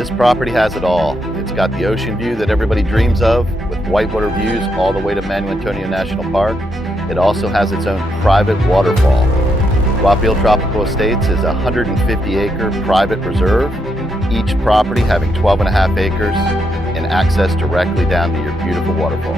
This property has it all. It's got the ocean view that everybody dreams of, with whitewater views all the way to Manuel Antonio National Park. It also has its own private waterfall. Guapil Tropical Estates is a 150-acre private reserve, each property having 12.5 acres and access directly down to your beautiful waterfall.